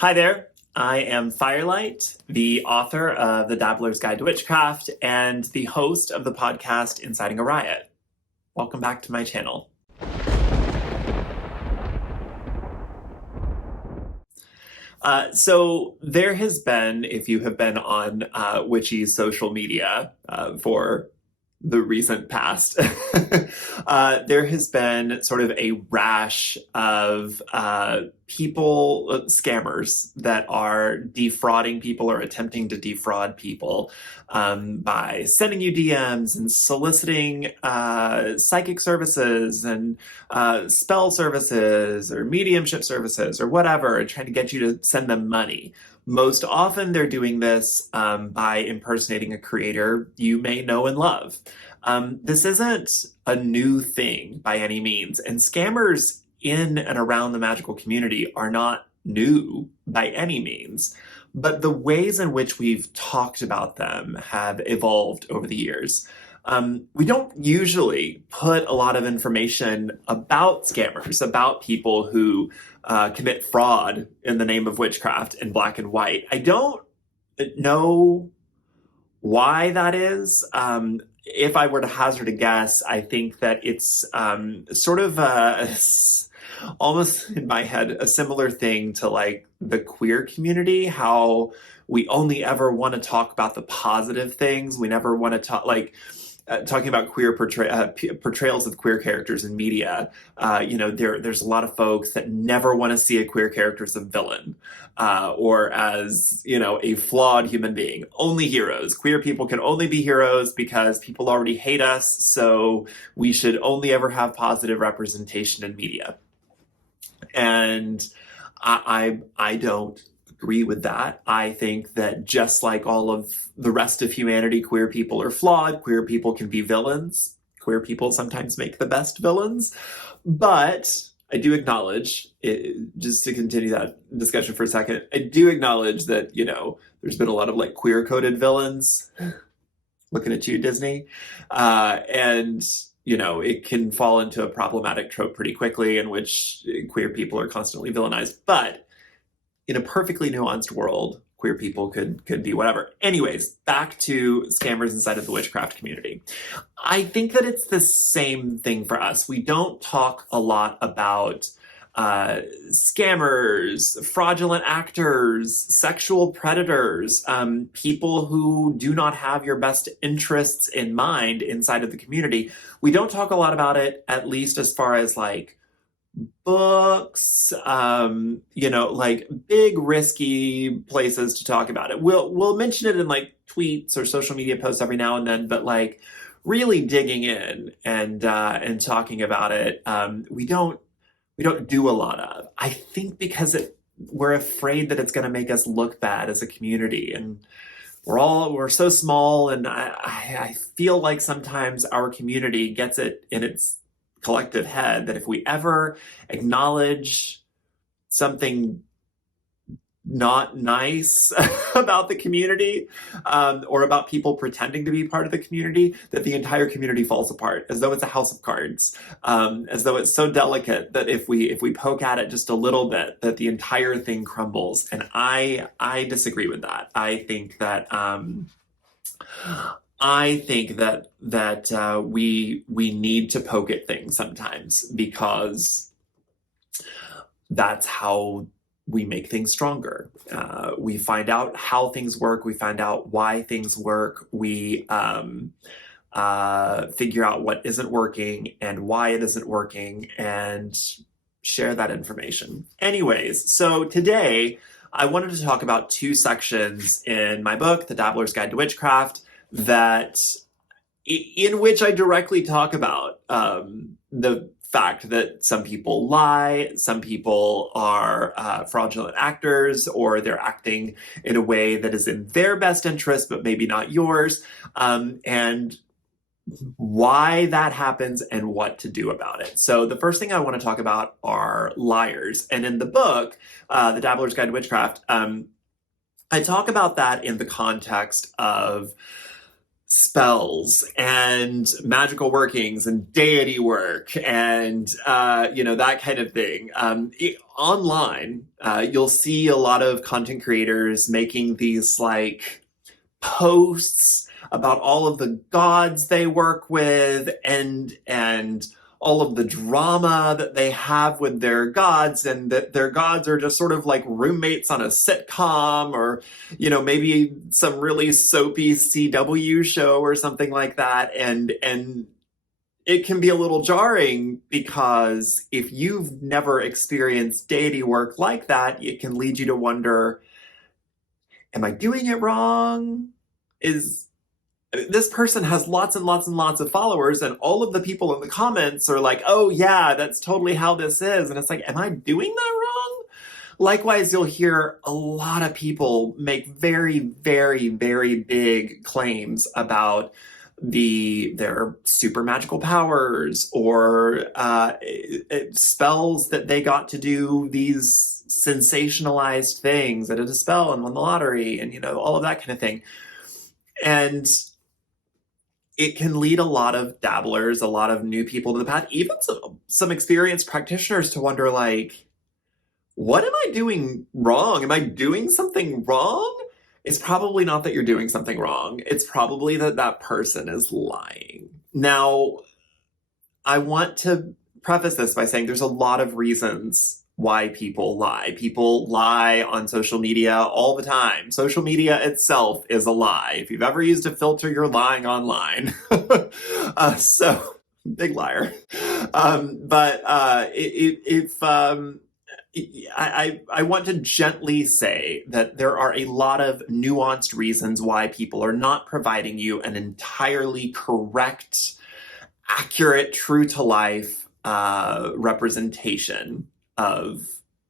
Hi there. I am Firelight, the author of The Dabbler's Guide to Witchcraft and the host of the podcast Inciting a Riot. Welcome back to my channel. So there has been, if you have been on Witchy's social media for the recent past, there has been sort of a rash of people, scammers that are defrauding people or attempting to defraud people by sending you DMs and soliciting psychic services and spell services or mediumship services or whatever, and trying to get you to send them money. Most often they're doing this by impersonating a creator you may know and love. This isn't a new thing by any means, and scammers in and around the magical community are not new by any means, but the ways in which we've talked about them have evolved over the years. We don't usually put a lot of information about scammers, about people who commit fraud in the name of witchcraft in black and white. I don't know why that is. If I were to hazard a guess, I think that it's sort of almost in my head a similar thing to like the queer community, how we only ever want to talk about the positive things. We never want to talk talking about queer portrayals of queer characters in media. There's a lot of folks that never want to see a queer character as a villain or as, a flawed human being. Only heroes. Queer people can only be heroes because people already hate us, so we should only ever have positive representation in media. And I don't agree with that. I think that just like all of the rest of humanity, queer people are flawed. Queer people can be villains. Queer people sometimes make the best villains. But I do acknowledge, just to continue that discussion for a second, I do acknowledge that, there's been a lot of like queer coded villains. Looking at you, Disney. It can fall into a problematic trope pretty quickly in which queer people are constantly villainized. But in a perfectly nuanced world, queer people could be whatever. Anyways, back to scammers inside of the witchcraft community. I think that it's the same thing for us. We don't talk a lot about scammers, fraudulent actors, sexual predators, people who do not have your best interests in mind inside of the community. We don't talk a lot about it, at least as far as like books, like big risky places to talk about it. We'll mention it in like tweets or social media posts every now and then, but like really digging in and talking about it, we don't do a lot of. I think because we're afraid that it's going to make us look bad as a community, and we're so small, and I feel like sometimes our community gets it in its collective head that if we ever acknowledge something not nice about the community, or about people pretending to be part of the community, that the entire community falls apart, as though it's a house of cards, as though it's so delicate that if we poke at it just a little bit, that the entire thing crumbles. And I disagree with that. I think that we need to poke at things sometimes, because that's how we make things stronger. We find out how things work. We find out why things work. We figure out what isn't working and why it isn't working, and share that information. Anyways, so today I wanted to talk about two sections in my book, The Dabbler's Guide to Witchcraft, in which I directly talk about the fact that some people lie, some people are fraudulent actors, or they're acting in a way that is in their best interest, but maybe not yours, and why that happens and what to do about it. So the first thing I want to talk about are liars. And in the book, The Dabbler's Guide to Witchcraft, I talk about that in the context of spells and magical workings and deity work and that kind of thing. Online, you'll see a lot of content creators making these like posts about all of the gods they work with and all of the drama that they have with their gods, and that their gods are just sort of like roommates on a sitcom, or maybe some really soapy CW show or something like that. And it can be a little jarring, because if you've never experienced deity work like that, it can lead you to wonder, am I doing it wrong? This person has lots and lots and lots of followers, and all of the people in the comments are like, oh yeah, that's totally how this is. And it's like, am I doing that wrong? Likewise, you'll hear a lot of people make very, very, very big claims about their super magical powers, or spells that they got to do these sensationalized things, that did a spell and won the lottery, and all of that kind of thing. And it can lead a lot of dabblers, a lot of new people to the path, even some experienced practitioners, to wonder, like, what am I doing wrong? Am I doing something wrong? It's probably not that you're doing something wrong. It's probably that person is lying. Now, I want to preface this by saying there's a lot of reasons why people lie. People lie on social media all the time. Social media itself is a lie. If you've ever used a filter, you're lying online. So, big liar. I want to gently say that there are a lot of nuanced reasons why people are not providing you an entirely correct, accurate, true to life representation of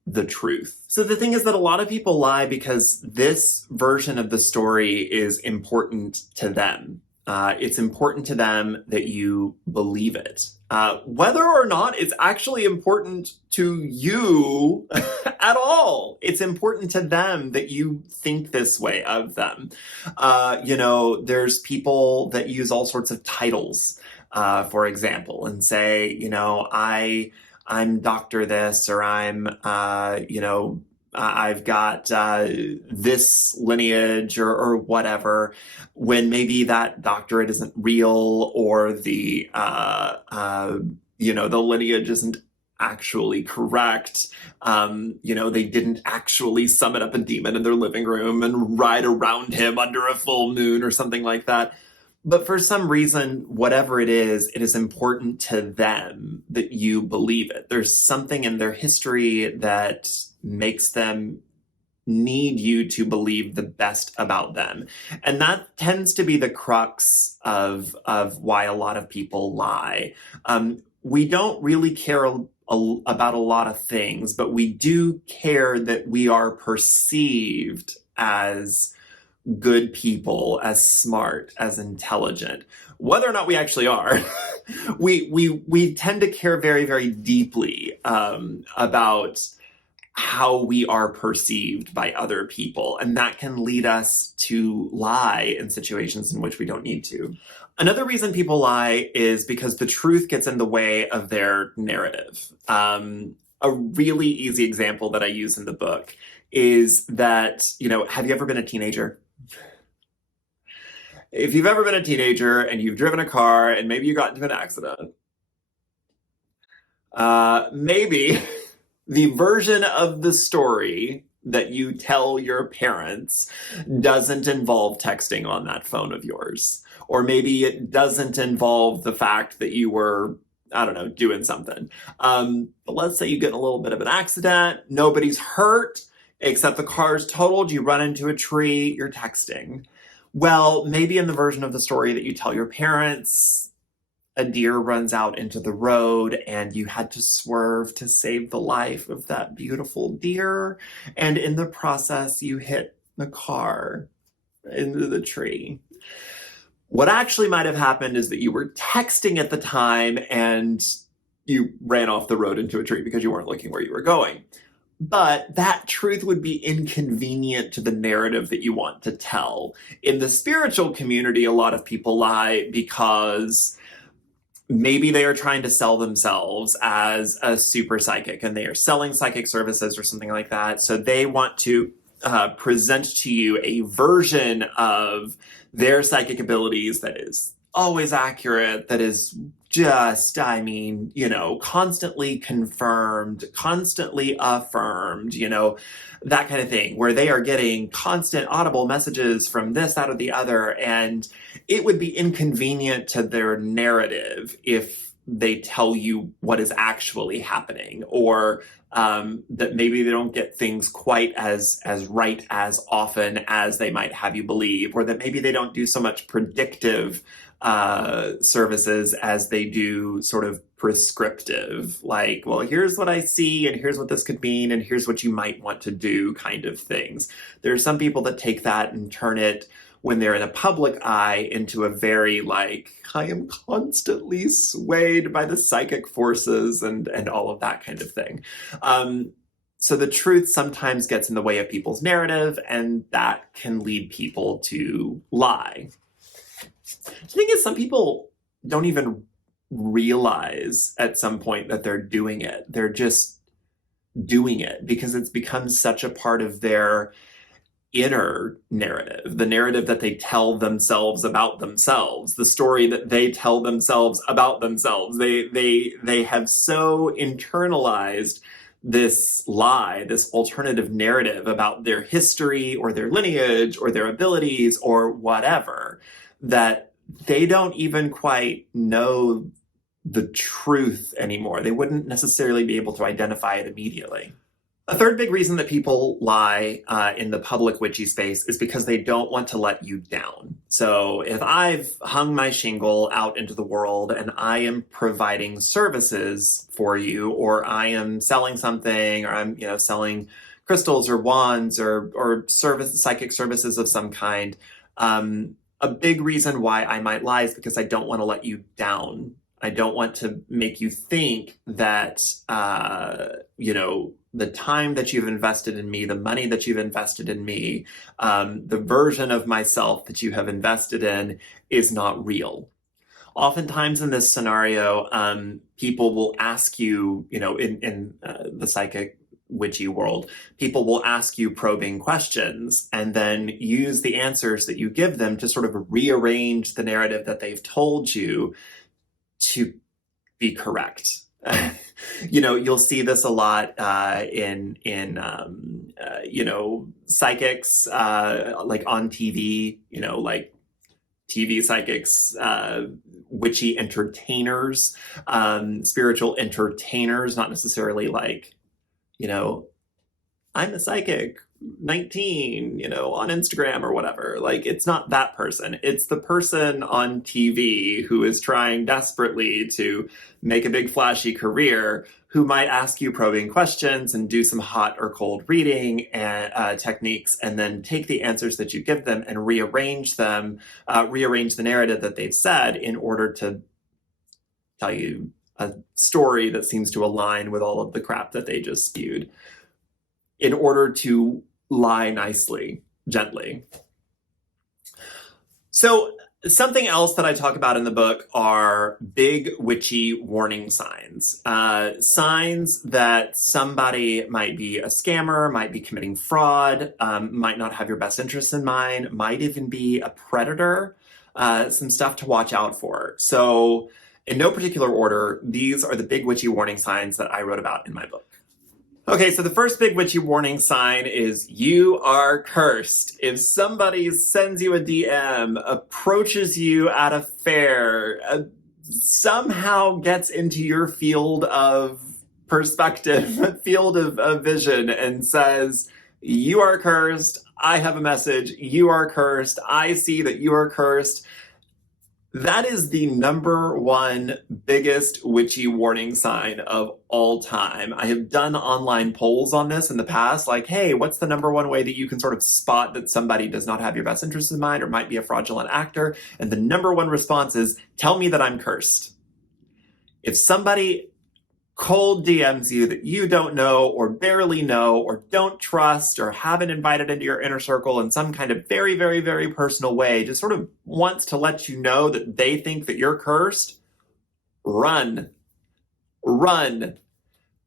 the truth. So the thing is that a lot of people lie because this version of the story is important to them. It's important to them that you believe it. Whether or not it's actually important to you at all, it's important to them that you think this way of them. There's people that use all sorts of titles, for example, and say, I'm Dr. This, or I've got this lineage or whatever, when maybe that doctorate isn't real, or the lineage isn't actually correct. They didn't actually summon up a demon in their living room and ride around him under a full moon or something like that. But for some reason, whatever it is important to them that you believe it. There's something in their history that makes them need you to believe the best about them. And that tends to be the crux of why a lot of people lie. We don't really care about a lot of things, but we do care that we are perceived as good people, as smart, as intelligent. Whether or not we actually are, we tend to care very, very deeply about how we are perceived by other people, and that can lead us to lie in situations in which we don't need to. Another reason people lie is because the truth gets in the way of their narrative. A really easy example that I use in the book is that, have you ever been a teenager? If you've ever been a teenager and you've driven a car and maybe you got into an accident, maybe the version of the story that you tell your parents doesn't involve texting on that phone of yours. Or maybe it doesn't involve the fact that you were, doing something. But let's say you get in a little bit of an accident, nobody's hurt, except the car's totaled, you run into a tree, you're texting. Well, maybe in the version of the story that you tell your parents, a deer runs out into the road and you had to swerve to save the life of that beautiful deer. And in the process, you hit the car into the tree. What actually might have happened is that you were texting at the time and you ran off the road into a tree because you weren't looking where you were going. But that truth would be inconvenient to the narrative that you want to tell. In the spiritual community, a lot of people lie because maybe they are trying to sell themselves as a super psychic and they are selling psychic services or something like that. So they want to present to you a version of their psychic abilities that is always accurate, that is just, I mean, constantly confirmed, constantly affirmed, that kind of thing, where they are getting constant audible messages from this, that, or the other. And it would be inconvenient to their narrative if they tell you what is actually happening, or that maybe they don't get things quite as right as often as they might have you believe, or that maybe they don't do so much predictive services as they do sort of prescriptive, like, well, here's what I see and here's what this could mean and here's what you might want to do kind of things. There are some people that take that and turn it, when they're in a public eye, into a very like, I am constantly swayed by the psychic forces and all of that kind of thing. So the truth sometimes gets in the way of people's narrative, and that can lead people to lie. The thing is, some people don't even realize at some point that they're doing it. They're just doing it because it's become such a part of their inner narrative, the narrative that they tell themselves about themselves, the story that they tell themselves about themselves. They have so internalized this lie, this alternative narrative about their history or their lineage or their abilities or whatever, that they don't even quite know the truth anymore. They wouldn't necessarily be able to identify it immediately. A third big reason that people lie in the public witchy space is because they don't want to let you down. So if I've hung my shingle out into the world and I am providing services for you, or I am selling something, or I'm selling crystals or wands or psychic services of some kind, a big reason why I might lie is because I don't want to let you down. I don't want to make you think that, the time that you've invested in me, the money that you've invested in me, the version of myself that you have invested in is not real. Oftentimes in this scenario, people will ask you, in the psychic witchy world, people will ask you probing questions and then use the answers that you give them to sort of rearrange the narrative that they've told you to be correct. You'll see this a lot in psychics, like on TV, like TV psychics, witchy entertainers, spiritual entertainers, not necessarily like, I'm a psychic 19, on Instagram or whatever. Like, it's not that person. It's the person on TV who is trying desperately to make a big flashy career, who might ask you probing questions and do some hot or cold reading and techniques, and then take the answers that you give them and rearrange the narrative that they've said in order to tell you a story that seems to align with all of the crap that they just spewed, in order to lie nicely, gently. So something else that I talk about in the book are big witchy warning signs. Signs that somebody might be a scammer, might be committing fraud, might not have your best interests in mind, might even be a predator. Some stuff to watch out for. So in no particular order, these are the big witchy warning signs that I wrote about in my book. Okay, so the first big witchy warning sign is you are cursed. If somebody sends you a DM, approaches you at a fair, somehow gets into your field of perspective, field of vision, and says, you are cursed, I have a message, you are cursed, I see that you are cursed, that is the number one biggest witchy warning sign of all time. I have done online polls on this in the past, like, hey, what's the number one way that you can sort of spot that somebody does not have your best interests in mind or might be a fraudulent actor? And the number one response is, tell me that I'm cursed. If somebody cold DMs you that you don't know or barely know or don't trust or haven't invited into your inner circle in some kind of very, very, very personal way, just sort of wants to let you know that they think that you're cursed, run. Run.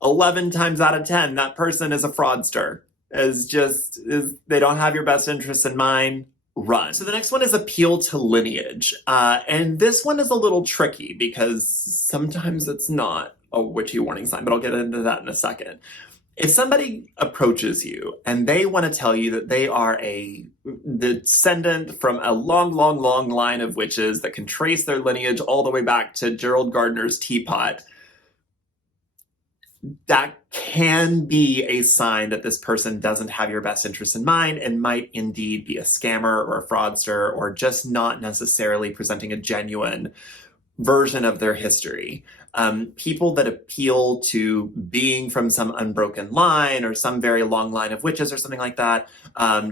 11 times out of 10, that person is a fraudster. They don't have your best interests in mind. Run. So the next one is appeal to lineage. And this one is a little tricky because sometimes it's not a witchy warning sign, but I'll get into that in a second. If somebody approaches you and they want to tell you that they are a descendant from a long, long, long line of witches that can trace their lineage all the way back to Gerald Gardner's teapot, that can be a sign that this person doesn't have your best interest in mind and might indeed be a scammer or a fraudster or just not necessarily presenting a genuine version of their history. People that appeal to being from some unbroken line or some very long line of witches or something like that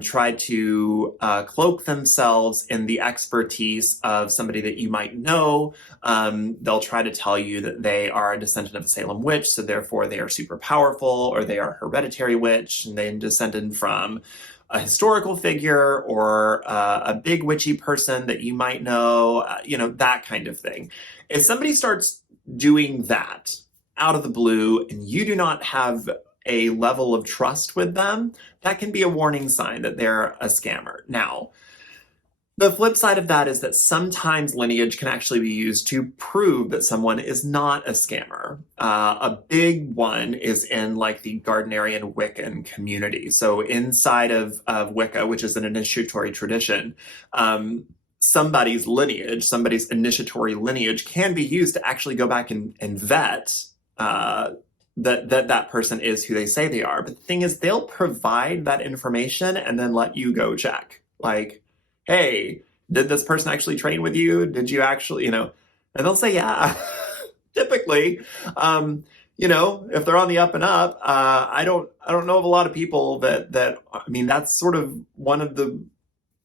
try to cloak themselves in the expertise of somebody that you might know. They'll try to tell you that they are a descendant of a Salem witch, so therefore they are super powerful, or they are a hereditary witch and they're descended from a historical figure or a big witchy person that you might know, that kind of thing. If somebody starts doing that out of the blue and you do not have a level of trust with them, that can be a warning sign that they're a scammer. Now, the flip side of that is that sometimes lineage can actually be used to prove that someone is not a scammer. A big one is in like the Gardnerian Wiccan community. So inside of Wicca, which is an initiatory tradition, somebody's lineage, somebody's initiatory lineage can be used to actually go back and vet that person is who they say they are. But the thing is, they'll provide that information and then let you go check. Like, hey, did this person actually train with you? Did you actually, and they'll say, yeah, typically, if they're on the up and up, I don't know of a lot of people that's sort of one of the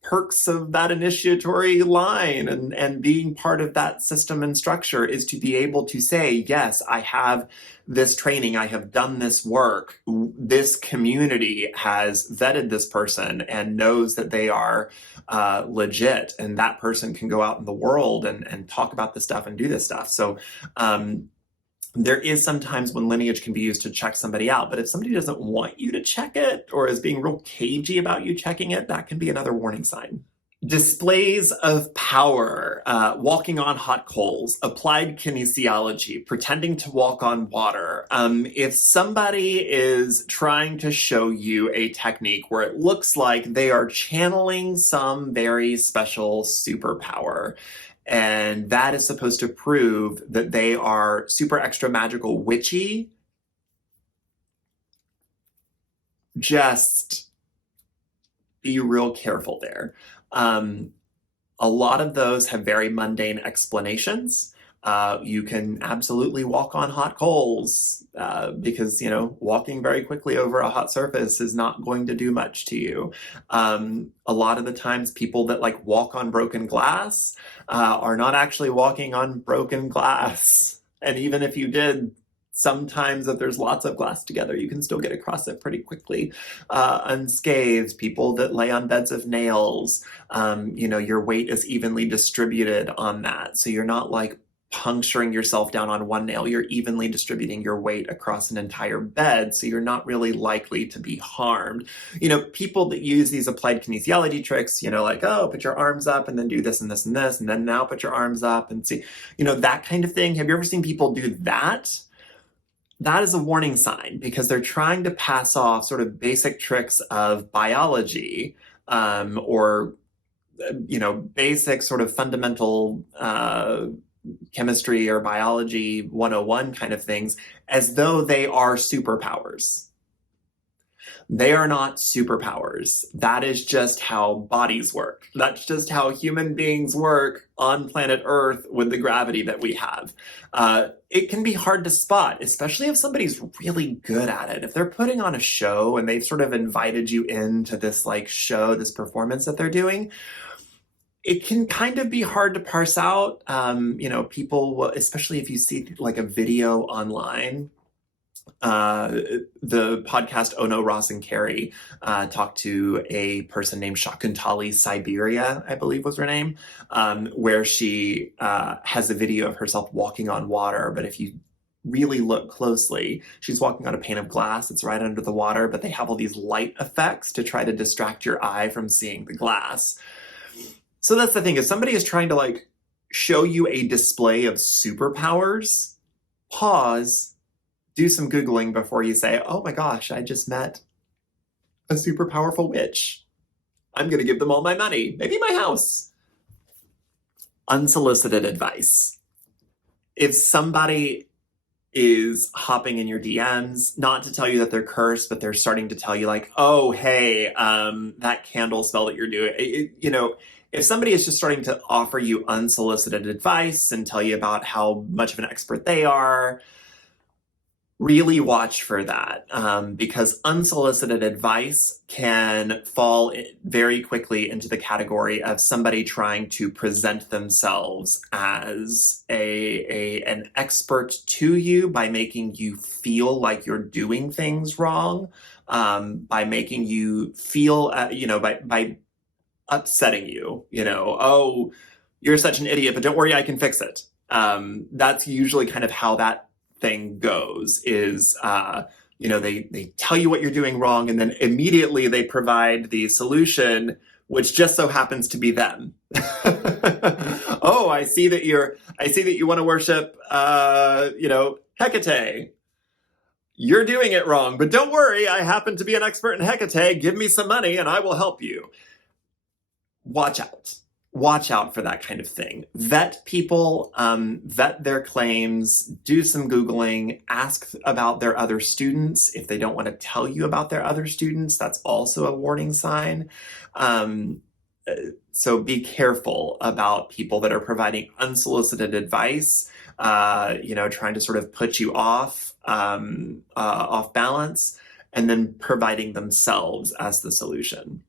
perks of that initiatory line and being part of that system and structure is to be able to say, yes, I have this training, I have done this work, this community has vetted this person and knows that they are legit, and that person can go out in the world and talk about this stuff and do this stuff. So there is sometimes when lineage can be used to check somebody out, but if somebody doesn't want you to check it or is being real cagey about you checking it, that can be another warning sign. Displays of power, walking on hot coals, applied kinesiology, pretending to walk on water. If somebody is trying to show you a technique where it looks like they are channeling some very special superpower, and that is supposed to prove that they are super extra magical witchy, just be real careful there. A lot of those have very mundane explanations. You can absolutely walk on hot coals because, walking very quickly over a hot surface is not going to do much to you. A lot of the times people that walk on broken glass are not actually walking on broken glass. And even if you did, sometimes if there's lots of glass together, you can still get across it pretty quickly unscathed. People that lay on beds of nails, your weight is evenly distributed on that. So you're not puncturing yourself down on one nail, you're evenly distributing your weight across an entire bed, so you're not really likely to be harmed. People that use these applied kinesiology tricks, put your arms up and then do this and this and this, and then now put your arms up and see, that kind of thing. Have you ever seen people do that? That is a warning sign because they're trying to pass off sort of basic tricks of biology or basic sort of fundamental chemistry or biology 101 kind of things as though they are superpowers. They are not superpowers. That is just how bodies work. That's just how human beings work on planet Earth with the gravity that we have. It can be hard to spot, especially if somebody's really good at it. If they're putting on a show and they've sort of invited you into this show, this performance that they're doing, it can kind of be hard to parse out. People, especially if you see a video online, The podcast Oh No, Ross and Carrie talked to a person named Shakuntali Siberia, I believe was her name, where she has a video of herself walking on water. But if you really look closely, she's walking on a pane of glass. It's right under the water, but they have all these light effects to try to distract your eye from seeing the glass. So that's the thing. If somebody is trying to like show you a display of superpowers, pause, do some Googling before you say, oh my gosh, I just met a super powerful witch. I'm going to give them all my money, maybe my house. Unsolicited advice. If somebody is hopping in your DMs, not to tell you that they're cursed, but they're starting to tell you like, oh, hey, that candle spell that you're doing, if somebody is just starting to offer you unsolicited advice and tell you about how much of an expert they are, really watch for that, because unsolicited advice can fall very quickly into the category of somebody trying to present themselves as an expert to you by making you feel like you're doing things wrong, by making you feel, by upsetting you, oh, you're such an idiot, but don't worry, I can fix it. That's usually kind of how that thing goes, is they tell you what you're doing wrong, and then immediately they provide the solution, which just so happens to be them. Oh, I see that you want to worship Hecate. You're doing it wrong, but don't worry, I happen to be an expert in Hecate. Give me some money and I will help you. Watch out. Watch out for that kind of thing. Vet people, vet their claims, do some Googling, ask about their other students. If they don't want to tell you about their other students, that's also a warning sign. So be careful about people that are providing unsolicited advice, trying to sort of put you off balance, and then providing themselves as the solution.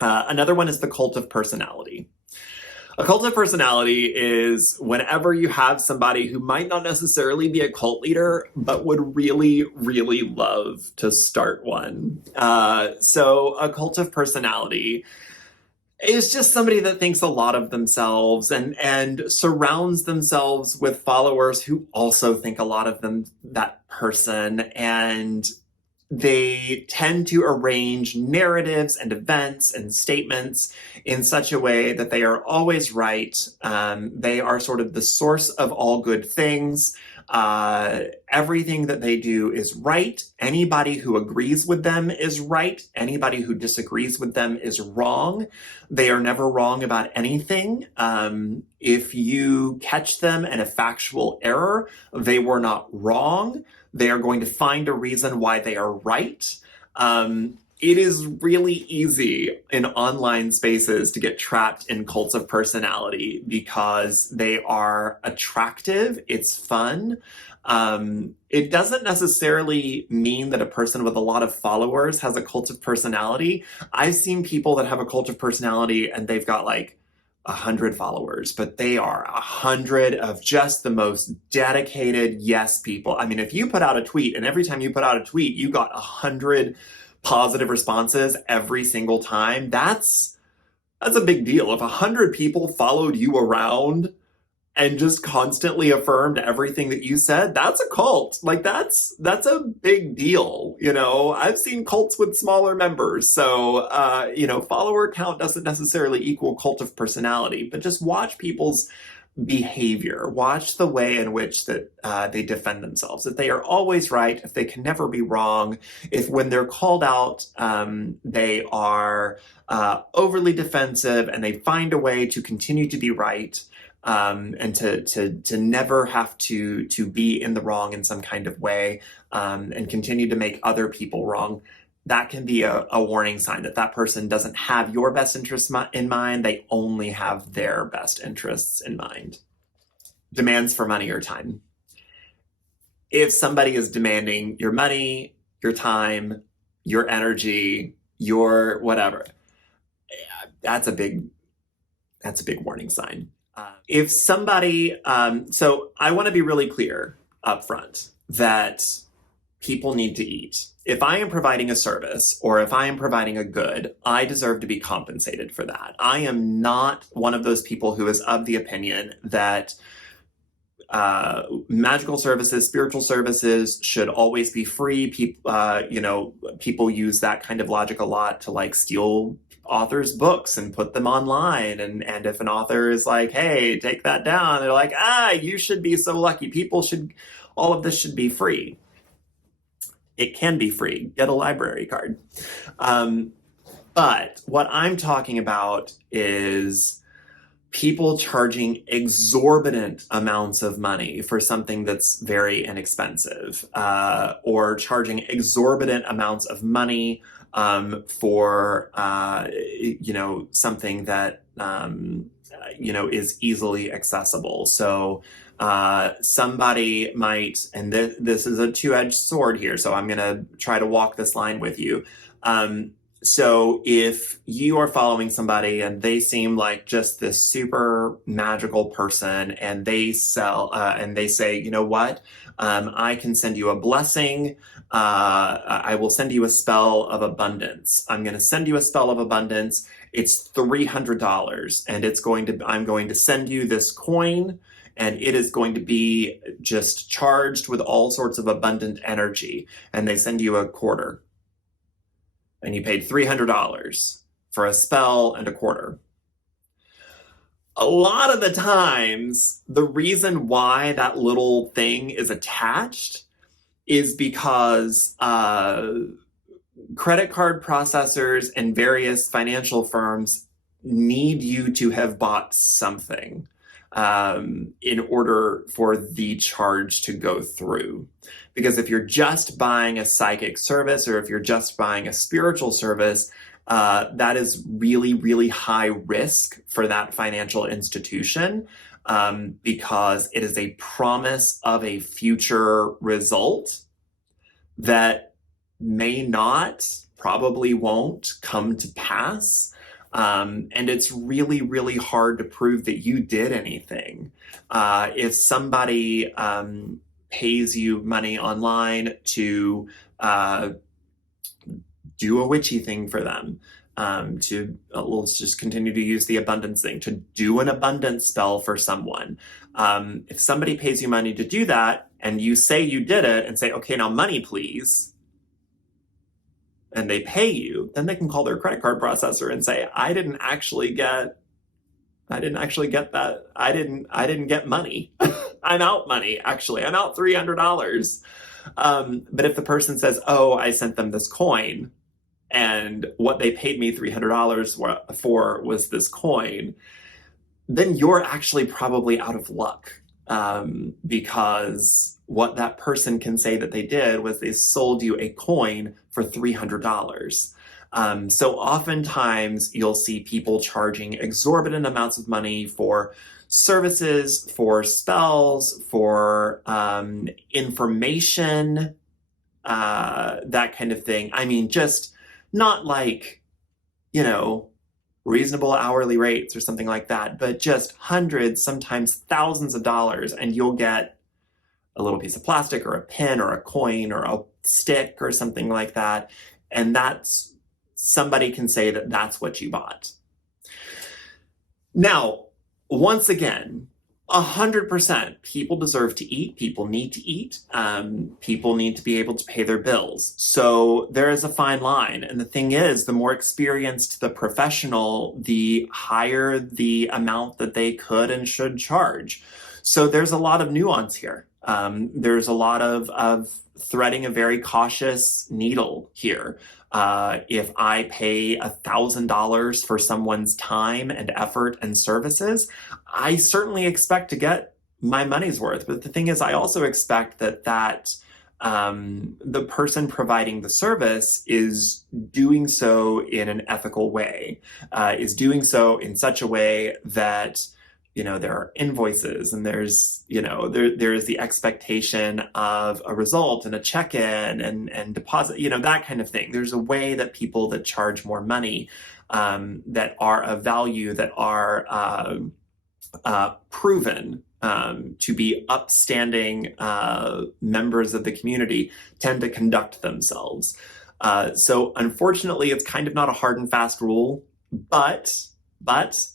Another one is the cult of personality. A cult of personality is whenever you have somebody who might not necessarily be a cult leader, but would really, really love to start one. So a cult of personality is just somebody that thinks a lot of themselves and surrounds themselves with followers who also think a lot of that person, and they tend to arrange narratives and events and statements in such a way that they are always right. They are sort of the source of all good things. Everything that they do is right. Anybody who agrees with them is right. Anybody who disagrees with them is wrong. They are never wrong about anything. If you catch them in a factual error, they were not wrong. They are going to find a reason why they are right. It is really easy in online spaces to get trapped in cults of personality because they are attractive. It's fun. It doesn't necessarily mean that a person with a lot of followers has a cult of personality. I've seen people that have a cult of personality and they've got like 100 followers, but they are 100 of just the most dedicated yes people. I mean, if you put out a tweet and every time you put out a tweet, you got 100 positive responses every single time, that's a big deal. If 100 people followed you around and just constantly affirmed everything that you said, that's a cult. Like that's a big deal. I've seen cults with smaller members. So, follower count doesn't necessarily equal cult of personality, but just watch people's behavior. Watch the way in which that they defend themselves. If they are always right, if they can never be wrong, if when they're called out, they are overly defensive and they find a way to continue to be right, and to never have to be in the wrong in some kind of way, and continue to make other people wrong, that can be a warning sign that person doesn't have your best interests in mind. They only have their best interests in mind. Demands for money or time. If somebody is demanding your money, your time, your energy, your whatever, that's a big warning sign. If somebody, so I want to be really clear up front that people need to eat. If I am providing a service or if I am providing a good, I deserve to be compensated for that. I am not one of those people who is of the opinion that magical services, spiritual services should always be free. People use that kind of logic a lot to like steal authors' books and put them online. And if an author is like, hey, take that down, they're like, you should be so lucky. All of this should be free. It can be free. Get a library card. But what I'm talking about is people charging exorbitant amounts of money for something that's very inexpensive, or charging exorbitant amounts of money for something that is easily accessible. So somebody might, and this is a two-edged sword here, so I'm going to try to walk this line with you. So if you are following somebody and they seem like just this super magical person, and they say, you know what, I can send you a blessing. I will send you a spell of abundance. I'm going to send you a spell of abundance. It's $300, and I'm going to send you this coin, and it is going to be just charged with all sorts of abundant energy. And they send you a quarter. And you paid $300 for a spell and a quarter. A lot of the times, the reason why that little thing is attached is because credit card processors and various financial firms need you to have bought something in order for the charge to go through. Because if you're just buying a psychic service, or if you're just buying a spiritual service, that is really, really high risk for that financial institution, because it is a promise of a future result that may not, probably won't come to pass. And it's really, really hard to prove that you did anything. If somebody pays you money online to do a witchy thing for them, let's just continue to use the abundance thing, to do an abundance spell for someone. If somebody pays you money to do that, and you say you did it, and say, okay, now money, please, and they pay you, then they can call their credit card processor and say, I didn't actually get that. I didn't get money. I'm out money, actually. I'm out $300. But if the person says, oh, I sent them this coin, and what they paid me $300 for was this coin, then you're actually probably out of luck. Because what that person can say that they did was they sold you a coin for $300. So oftentimes you'll see people charging exorbitant amounts of money for services, for spells, for information, that kind of thing. I mean, just not like, reasonable hourly rates or something like that, but just hundreds, sometimes thousands of dollars, and you'll get a little piece of plastic or a pin or a coin or a stick or something like that. And somebody can say that that's what you bought. Now, once again, 100%, people deserve to eat. People need to eat. People need to be able to pay their bills. So there is a fine line. And the thing is, the more experienced the professional, the higher the amount that they could and should charge. So there's a lot of nuance here. There's a lot of threading a very cautious needle here. If I pay $1,000 for someone's time and effort and services, I certainly expect to get my money's worth. But the thing is, I also expect that the person providing the service is doing so in an ethical way, is doing so in such a way that there are invoices, and there's there is the expectation of a result and a check-in and deposit, that kind of thing. There's a way that people that charge more money, that are of value, that are proven, to be upstanding members of the community tend to conduct themselves. So unfortunately, it's kind of not a hard and fast rule, but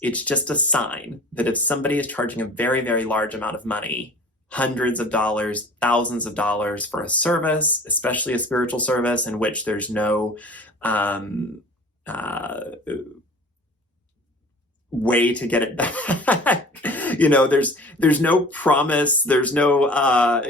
it's just a sign that if somebody is charging a very, very large amount of money, hundreds of dollars, thousands of dollars for a service, especially a spiritual service in which there's no way to get it back. There's no promise. There's no,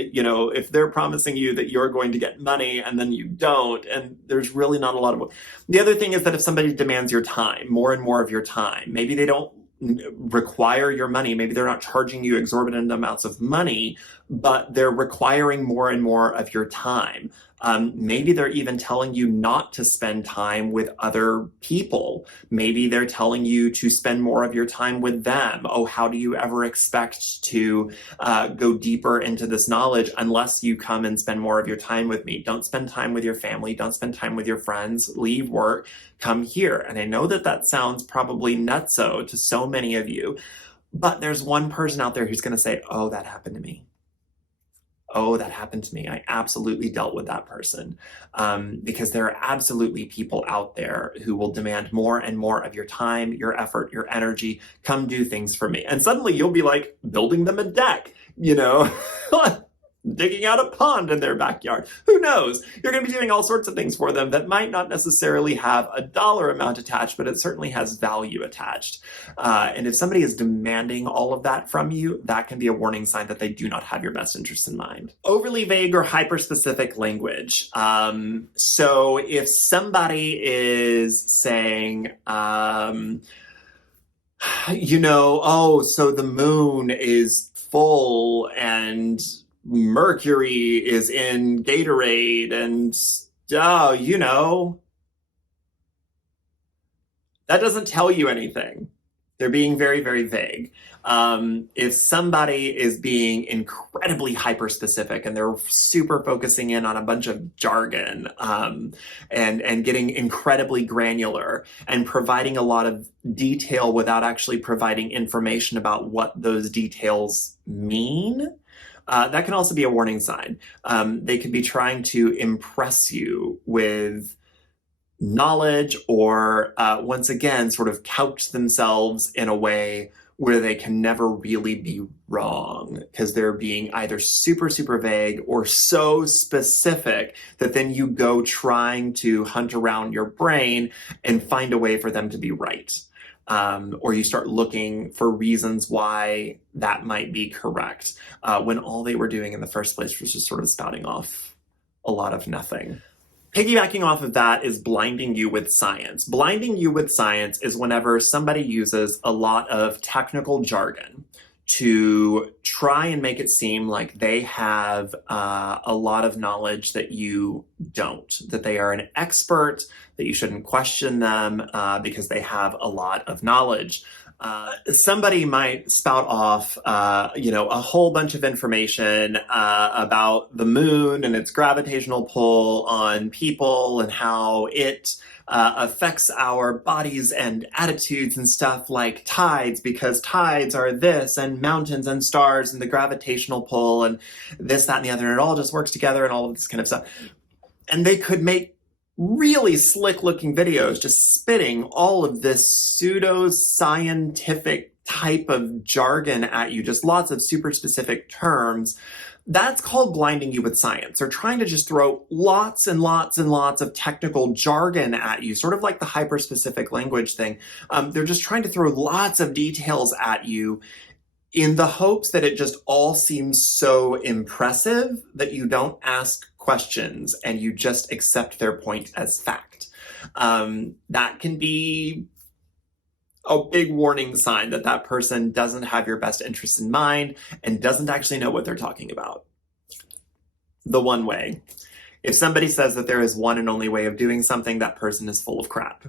if they're promising you that you're going to get money and then you don't, and there's really not a lot of. The other thing is that if somebody demands your time, more and more of your time, maybe they don't require your money. Maybe they're not charging you exorbitant amounts of money, but they're requiring more and more of your time. Maybe they're even telling you not to spend time with other people. Maybe they're telling you to spend more of your time with them. Oh, how do you ever expect to go deeper into this knowledge unless you come and spend more of your time with me? Don't spend time with your family. Don't spend time with your friends. Leave work. Come here. And I know that sounds probably nutso to so many of you, but there's one person out there who's going to say, oh, that happened to me. Oh, that happened to me. I absolutely dealt with that person. Because there are absolutely people out there who will demand more and more of your time, your effort, your energy. Come do things for me. And suddenly you'll be like building them a deck, digging out a pond in their backyard. Who knows? You're going to be doing all sorts of things for them that might not necessarily have a dollar amount attached, but it certainly has value attached. And if somebody is demanding all of that from you, that can be a warning sign that they do not have your best interests in mind. Overly vague or hyper-specific language. So if somebody is saying, so the moon is full and Mercury is in Gatorade and, that doesn't tell you anything. They're being very, very vague. If somebody is being incredibly hyper-specific and they're super focusing in on a bunch of jargon and getting incredibly granular and providing a lot of detail without actually providing information about what those details mean, that can also be a warning sign. They could be trying to impress you with knowledge or, once again, sort of couch themselves in a way where they can never really be wrong because they're being either super, super vague or so specific that then you go trying to hunt around your brain and find a way for them to be right. Or you start looking for reasons why that might be correct, when all they were doing in the first place was just sort of spouting off a lot of nothing. Piggybacking off of that is blinding you with science. Blinding you with science is whenever somebody uses a lot of technical jargon to try and make it seem like they have a lot of knowledge that you don't, that they are an expert, that you shouldn't question them because they have a lot of knowledge. Somebody might spout off, a whole bunch of information about the moon and its gravitational pull on people and how it affects our bodies and attitudes and stuff like tides, because tides are this, and mountains and stars and the gravitational pull and this, that, and the other, and it all just works together and all of this kind of stuff. And they could make really slick looking videos just spitting all of this pseudo-scientific type of jargon at you, just lots of super specific terms. That's called blinding you with science. They're trying to just throw lots and lots and lots of technical jargon at you, sort of like the hyper-specific language thing. They're just trying to throw lots of details at you in the hopes that it just all seems so impressive that you don't ask questions and you just accept their point as fact. That can be a big warning sign that that person doesn't have your best interests in mind and doesn't actually know what they're talking about. The one way. If somebody says that there is one and only way of doing something, that person is full of crap.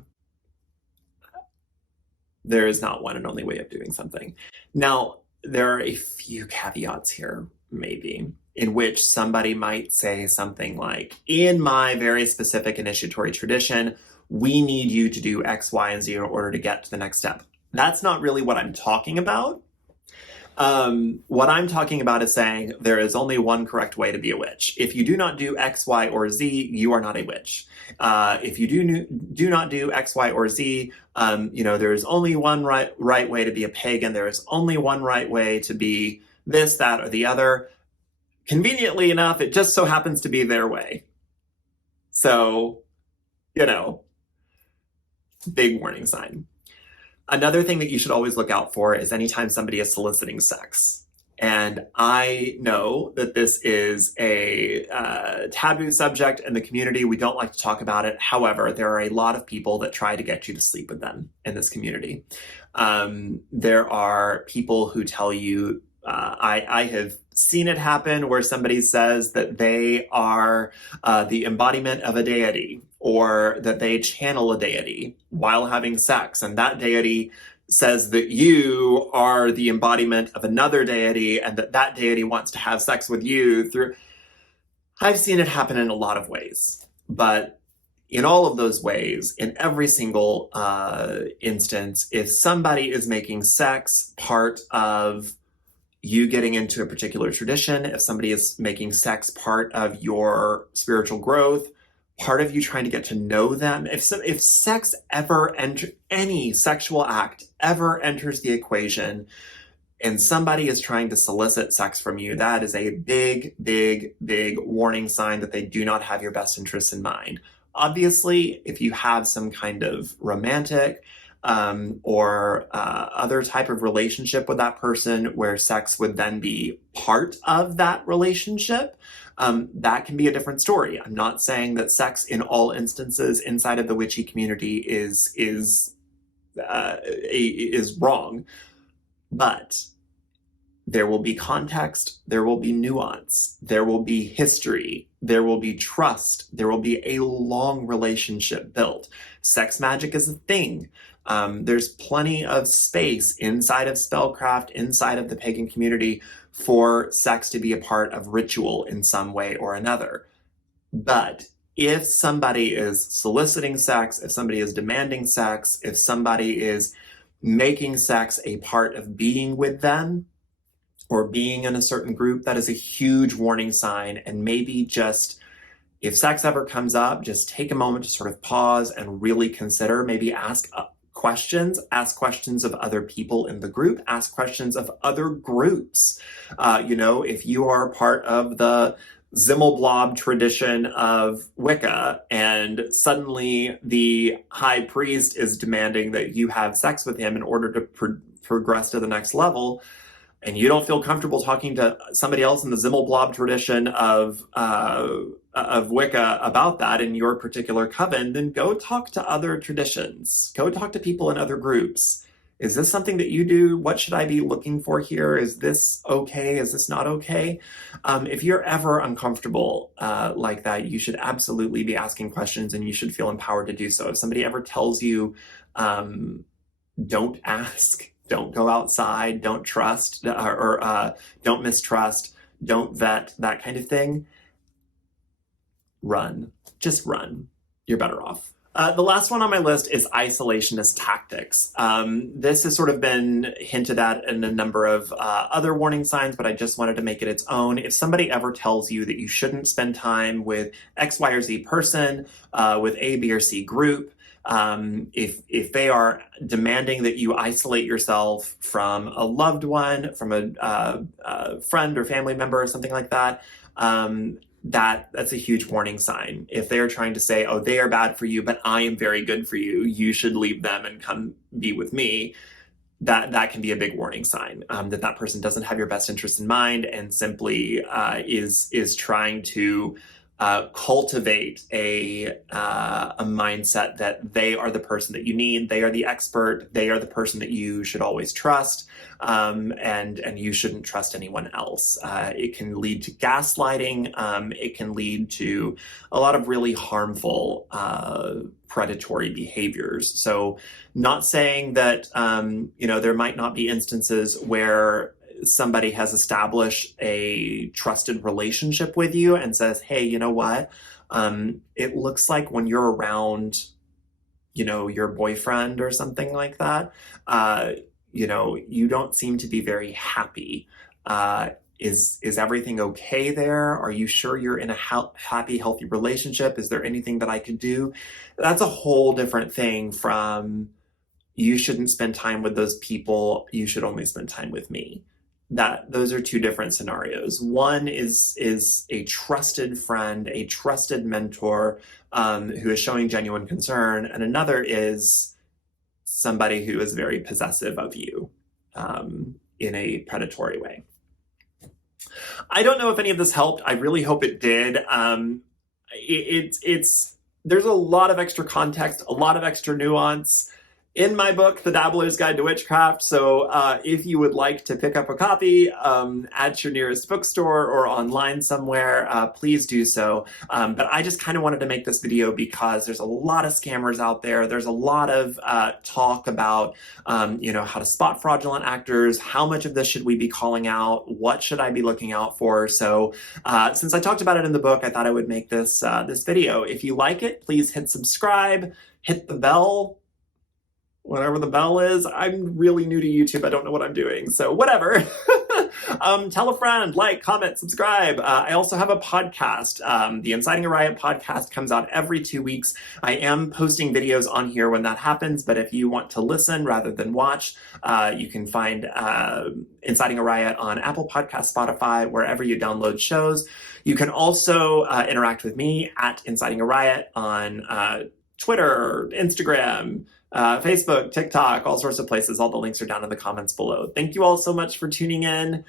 There is not one and only way of doing something. Now, there are a few caveats here, maybe, in which somebody might say something like, in my very specific initiatory tradition, we need you to do X, Y, and Z in order to get to the next step. That's not really what I'm talking about. What I'm talking about is saying there is only one correct way to be a witch. If you do not do X, Y, or Z, you are not a witch. If you do not do X, Y, or Z, there's only one right way to be a pagan. There is only one right way to be this, that, or the other. Conveniently enough, it just so happens to be their way. So, big warning sign. Another thing that you should always look out for is anytime somebody is soliciting sex. And I know that this is a taboo subject in the community. We don't like to talk about it. However, there are a lot of people that try to get you to sleep with them in this community. There are people who tell you, I have seen it happen where somebody says that they are the embodiment of a deity, or that they channel a deity while having sex, and that deity says that you are the embodiment of another deity, and that deity wants to have sex with you through. I've seen it happen in a lot of ways, but in all of those ways, in every single instance, if somebody is making sex part of you getting into a particular tradition, if somebody is making sex part of your spiritual growth, part of you trying to get to know them, if sex ever any sexual act ever enters the equation and somebody is trying to solicit sex from you, that is a big, big, big warning sign that they do not have your best interests in mind. Obviously, if you have some kind of romantic or other type of relationship with that person where sex would then be part of that relationship, that can be a different story. I'm not saying that sex in all instances inside of the witchy community is wrong, but there will be context, there will be nuance, there will be history, there will be trust, there will be a long relationship built. Sex magic is a thing. There's plenty of space inside of spellcraft, inside of the pagan community, for sex to be a part of ritual in some way or another. But if somebody is soliciting sex, if somebody is demanding sex, if somebody is making sex a part of being with them or being in a certain group, that is a huge warning sign. And maybe just, if sex ever comes up, just take a moment to sort of pause and really consider, maybe ask questions of other people in the group, ask questions of other groups. If you are part of the Zimmelblob tradition of Wicca and suddenly the high priest is demanding that you have sex with him in order to progress to the next level, and you don't feel comfortable talking to somebody else in the Zimmelblob tradition of Wicca about that in your particular coven, then go talk to other traditions. Go talk to people in other groups. Is this something that you do? What should I be looking for here? Is this okay? Is this not okay? If you're ever uncomfortable like that, you should absolutely be asking questions, and you should feel empowered to do so. If somebody ever tells you, don't ask, don't go outside, don't trust, or don't mistrust, don't vet, that kind of thing, run. Just run. You're better off. The last one on my list is Isolationist Tactics. This has sort of been hinted at in a number of other warning signs, but I just wanted to make it its own. If somebody ever tells you that you shouldn't spend time with X, Y, or Z person, with A, B, or C group, if they are demanding that you isolate yourself from a loved one, from a friend or family member or something like that, that's a huge warning sign. If they are trying to say, oh, they are bad for you, but I am very good for you, you should leave them and come be with me, that can be a big warning sign, that person doesn't have your best interest in mind and simply is trying to cultivate a mindset that they are the person that you need, they are the expert, they are the person that you should always trust, and you shouldn't trust anyone else. It can lead to gaslighting. It can lead to a lot of really harmful predatory behaviors. So not saying that, there might not be instances where somebody has established a trusted relationship with you and says, hey, you know what? It looks like when you're around, your boyfriend or something like that, you don't seem to be very happy. Is everything okay there? Are you sure you're in a happy, healthy relationship? Is there anything that I could do? That's a whole different thing from you shouldn't spend time with those people. You should only spend time with me. Those are two different scenarios. One is a trusted friend, a trusted mentor who is showing genuine concern, and another is somebody who is very possessive of you in a predatory way. I don't know if any of this helped. I really hope it did. There's a lot of extra context, a lot of extra nuance in my book, The Dabbler's Guide to Witchcraft. So if you would like to pick up a copy at your nearest bookstore or online somewhere, please do so. But I just kind of wanted to make this video because there's a lot of scammers out there. There's a lot of talk about, how to spot fraudulent actors. How much of this should we be calling out? What should I be looking out for? So since I talked about it in the book, I thought I would make this video. If you like it, please hit subscribe, hit the bell. Whatever the bell is. I'm really new to YouTube. I don't know what I'm doing. So whatever. Tell a friend, like, comment, subscribe. I also have a podcast. The Inciting a Riot podcast comes out every 2 weeks. I am posting videos on here when that happens, but if you want to listen rather than watch, you can find Inciting a Riot on Apple Podcasts, Spotify, wherever you download shows. You can also interact with me at Inciting a Riot on Twitter, Instagram, Facebook, TikTok, all sorts of places. All the links are down in the comments below. Thank you all so much for tuning in.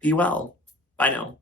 Be well. Bye now.